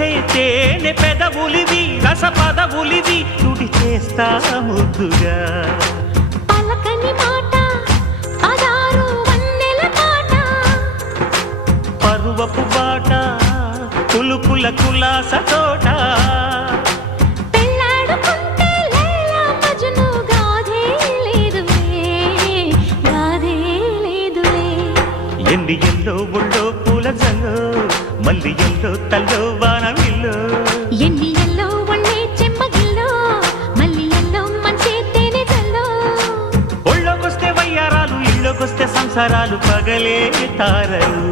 మెరిసే తేనె పెదవులివి రస పదవులివి నుడి చేస్తా ముద్దుగా పలకని మాట పదారు వన్నెల మాట పరువపు బాట కులుకుల కులాస తోట పెళ్ళాడుకుంటే లైలా మజ్ను గాథే లేదులే ఎన్ని ఎల్లో ఒళ్ళో పూల జల్లో మల్లి ఎల్లో తల్లో వానవిల్లో ఎన్ని ఎల్లో ఒళ్ళే చెమ్మగిల్లో మల్లి ఎల్లో మంచే తేనె జల్లో ఒళ్ళోకొస్తే వయ్యారాలు ఇళ్ళోకొస్తే సంసారాలు పగలే తారలు